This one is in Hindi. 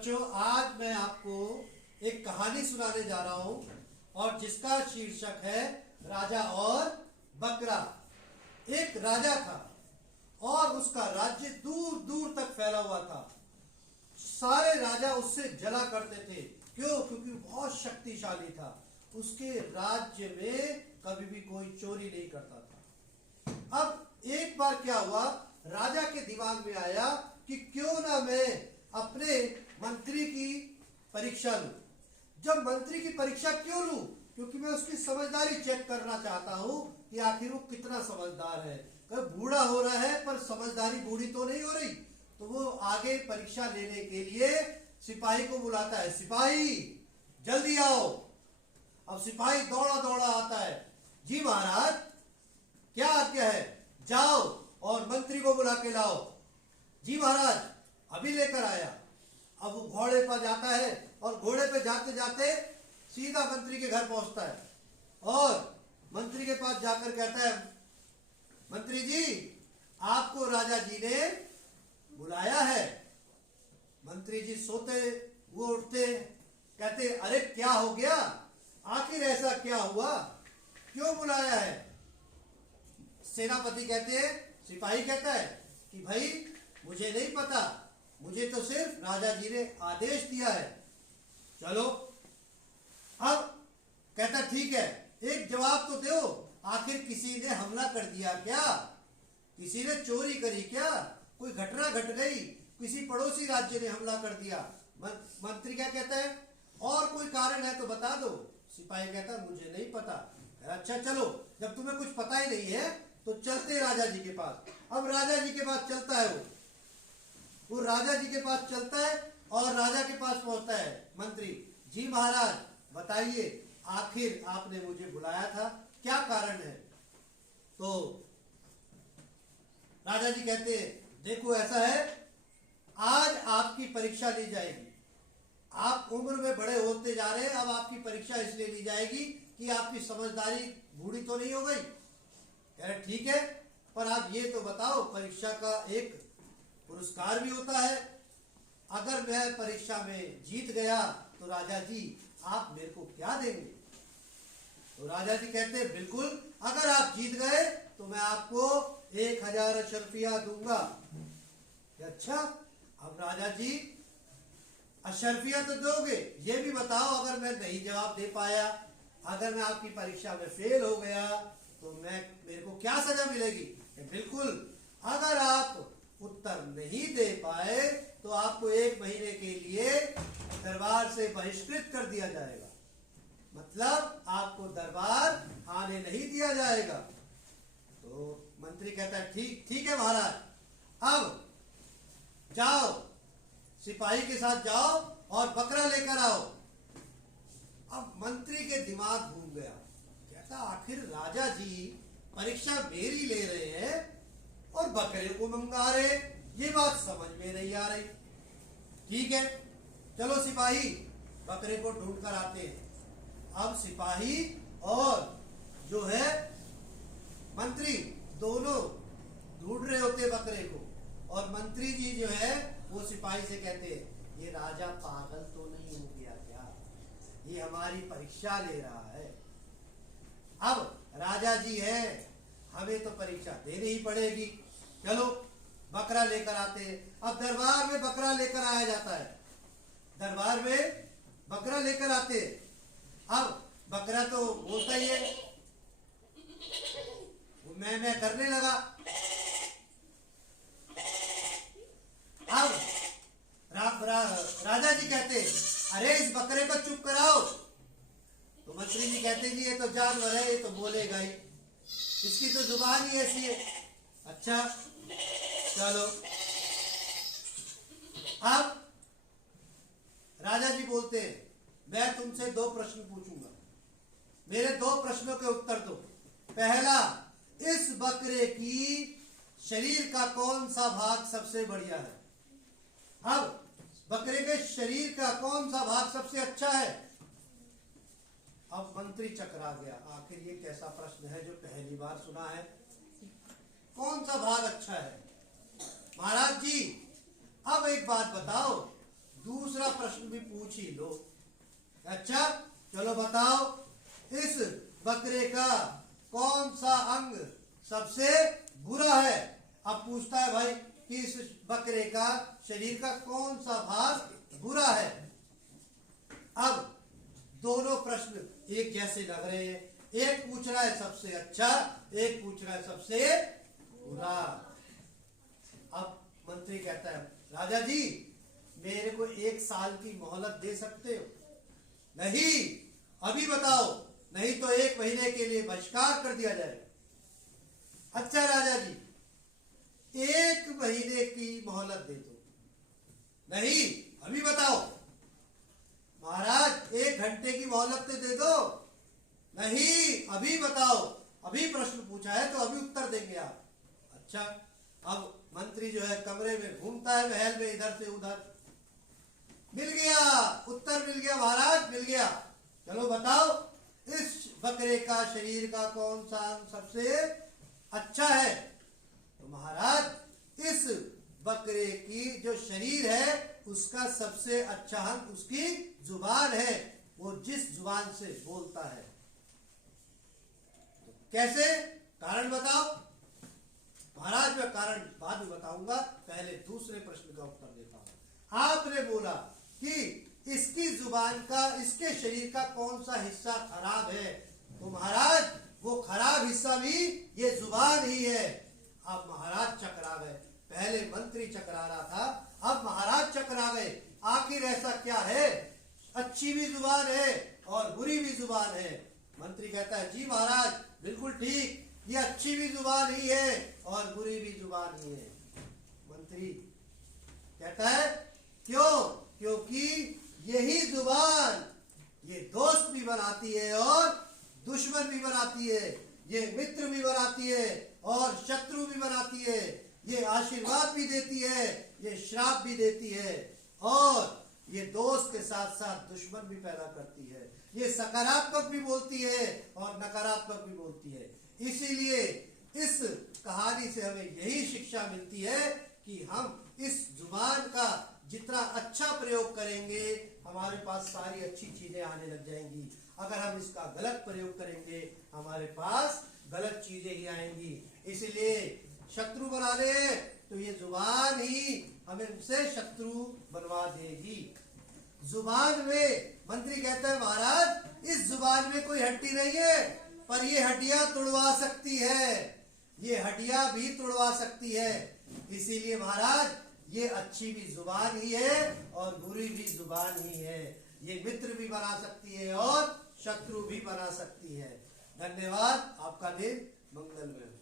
बच्चों, आज मैं आपको एक कहानी सुनाने जा रहा हूं और जिसका शीर्षक है राजा और बकरा। एक राजा था और उसका राज्य दूर दूर तक फैला हुआ था। सारे राजा उससे जला करते थे। क्यों? क्योंकि बहुत शक्तिशाली था। उसके राज्य में कभी भी कोई चोरी नहीं करता था। अब एक बार क्या हुआ, राजा के दिमाग में आया कि क्यों ना मैं अपने मंत्री की परीक्षा लूं। जब मंत्री की परीक्षा क्यों लूं? क्योंकि मैं उसकी समझदारी चेक करना चाहता हूं कि आखिर वो कितना समझदार है। कभी बूढ़ा हो रहा है पर समझदारी बूढ़ी तो नहीं हो रही। तो वो आगे परीक्षा लेने के लिए सिपाही को बुलाता है, सिपाही जल्दी आओ। अब सिपाही दौड़ा दौड़ा आता है। जी महाराज, क्या आज्ञा है? जाओ और मंत्री को बुला के लाओ। जी महाराज, अभी लेकर आया। अब वो घोड़े पर जाता है और घोड़े पे जाते जाते सीधा मंत्री के घर पहुंचता है और मंत्री के पास जाकर कहता है, मंत्री जी, आपको राजा जी ने बुलाया है। मंत्री जी सोते वो उठते, कहते, अरे क्या हो गया? आखिर ऐसा क्या हुआ? क्यों बुलाया है? सेनापति कहते हैं, सिपाही कहता है कि भाई मुझे नहीं पता, मुझे तो सिर्फ राजा जी ने आदेश दिया है। चलो। अब कहता ठीक है, एक जवाब तो दो, आखिर किसी ने हमला कर दिया क्या? किसी ने चोरी करी क्या? कोई घटना घट गई? किसी पड़ोसी राज्य ने हमला कर दिया? मंत्री क्या कहता है, और कोई कारण है तो बता दो। सिपाही कहता है मुझे नहीं पता। अच्छा चलो, जब तुम्हें कुछ पता ही नहीं है तो चलते राजा जी के पास। अब राजा जी के पास चलता है वो राजा जी के पास चलता है और राजा के पास पहुंचता है मंत्री। जी महाराज, बताइए आखिर आपने मुझे बुलाया था, क्या कारण है? तो राजा जी कहते हैं, देखो ऐसा है, आज आपकी परीक्षा ली जाएगी। आप उम्र में बड़े होते जा रहे हैं, अब आपकी परीक्षा इसलिए ली जाएगी कि आपकी समझदारी बूढ़ी तो नहीं हो गई। कह रहे ठीक है, पर आप ये तो बताओ, परीक्षा का एक पुरस्कार भी होता है। अगर मैं परीक्षा में जीत गया तो राजा जी आप मेरे को क्या देंगे? तो राजा जी कहते हैं, बिल्कुल, अगर आप जीत गए तो मैं आपको 1000 अशर्फिया दूंगा। अच्छा, अब राजा जी अशर्फिया तो दोगे, ये भी बताओ, अगर मैं नहीं जवाब दे पाया, अगर मैं आपकी परीक्षा में फेल हो गया तो मेरे को क्या सजा मिलेगी? बिल्कुल, अगर आप उत्तर नहीं दे पाए तो आपको 1 महीने के लिए दरबार से बहिष्कृत कर दिया जाएगा। मतलब आपको दरबार आने नहीं दिया जाएगा। तो मंत्री कहता है ठीक है महाराज, अब जाओ, सिपाही के साथ जाओ और बकरा लेकर आओ। अब मंत्री के दिमाग घूम गया। कहता, आखिर राजा जी परीक्षा मेरी ले रहे हैं और बकरे को मंगा रहे, ये बात समझ में नहीं आ रही। ठीक है, चलो सिपाही बकरे को ढूंढ कर आते हैं। अब सिपाही और जो है मंत्री दोनों ढूंढ रहे होते बकरे को, और मंत्री जी जो है वो सिपाही से कहते हैं, ये राजा पागल तो नहीं हो गया क्या? ये हमारी परीक्षा ले रहा है। अब राजा जी है, हमें तो परीक्षा देनी ही पड़ेगी। चलो बकरा लेकर आते हैं। अब दरबार में बकरा लेकर आया जाता है। दरबार में बकरा लेकर आते हैं। अब बकरा तो बोलता ही है, वो मैं करने लगा। अब राजा जी कहते, अरे इस बकरे को चुप कराओ। तो मंत्री जी कहते, जी ये तो जानवर है, ये तो बोलेगा ही, इसकी तो जुबान ही ऐसी है। अच्छा चलो। अब राजा जी बोलते हैं, मैं तुमसे 2 प्रश्न पूछूंगा, मेरे 2 प्रश्नों के उत्तर दो। पहला, इस बकरे की शरीर का कौन सा भाग सबसे बढ़िया है? अब बकरे के शरीर का कौन सा भाग सबसे अच्छा है? अब मंत्री चकरा गया, आखिर ये कैसा प्रश्न है जो पहली बार सुना है। कौन सा भाग अच्छा है? महाराज जी अब एक बात बताओ, दूसरा प्रश्न भी पूछ ही लो। अच्छा चलो बताओ, इस बकरे का कौन सा अंग सबसे बुरा है? अब पूछता है भाई कि इस बकरे का शरीर का कौन सा भाग बुरा है। अब दोनों प्रश्न एक जैसे लग रहे हैं, एक पूछ रहा है सबसे अच्छा, एक पूछ रहा है सबसे बुरा। अब मंत्री कहता है राजा जी मेरे को 1 साल की मोहलत दे सकते हो? नहीं, अभी बताओ, नहीं तो 1 महीने के लिए बहिष्कार कर दिया जाएगा। अच्छा राजा जी 1 महीने की मोहलत दे दो। नहीं, अभी बताओ। महाराज 1 घंटे की मोहलत तो दे दो। नहीं, अभी बताओ, अभी प्रश्न पूछा है तो अभी उत्तर देंगे आप। अच्छा, अब मंत्री जो है कमरे में घूमता है, महल में इधर से उधर। मिल गया, उत्तर मिल गया महाराज, मिल गया। चलो बताओ, इस बकरे का शरीर का कौन सा अंग सबसे अच्छा है? तो महाराज इस बकरे की जो शरीर है उसका सबसे अच्छा अंग उसकी जुबान है, वो जिस जुबान से बोलता है। तो कैसे? कारण बताओ। महाराज मैं कारण बाद में बताऊंगा, पहले दूसरे प्रश्न का उत्तर देता हूं। आपने बोला कि इसकी जुबान का, इसके शरीर का कौन सा हिस्सा खराब है? तो महाराज वो खराब हिस्सा भी ये जुबान ही है। अब महाराज चकरा गए, पहले मंत्री चकरा रहा था, अब महाराज चकरा गए। आखिर ऐसा क्या है? अच्छी भी जुबान है और बुरी भी जुबान है। मंत्री कहता है जी महाराज बिल्कुल ठीक, ये अच्छी भी जुबान ही है और बुरी भी जुबान ही है। मंत्री कहता है क्यों? क्योंकि यही जुबान ये दोस्त भी बनाती है और दुश्मन भी बनाती है, ये मित्र भी बनाती है और शत्रु भी बनाती है, ये आशीर्वाद भी देती है, ये श्राप भी देती है, और ये दोस्त के साथ साथ दुश्मन भी पैदा करती है। ये सकारात्मक भी बोलती है और नकारात्मक भी बोलती है। इसीलिए इस कहानी से हमें यही शिक्षा मिलती है कि हम इस जुबान का जितना अच्छा प्रयोग करेंगे हमारे पास सारी अच्छी चीजें आने लग जाएंगी। अगर हम इसका गलत प्रयोग करेंगे हमारे पास गलत चीजें ही आएंगी। इसलिए शत्रु बना ले तो ये जुबान ही हमें उनसे शत्रु बनवा देगी। जुबान में मंत्री कहता है महाराज इस जुबान में कोई हड्डी नहीं है, पर ये हड्डियां तुड़वा सकती है, ये हड्डियां भी तुड़वा सकती है। इसीलिए महाराज ये अच्छी भी जुबान ही है और बुरी भी जुबान ही है। ये मित्र भी बना सकती है और शत्रु भी बना सकती है। धन्यवाद, आपका दिन मंगलमय।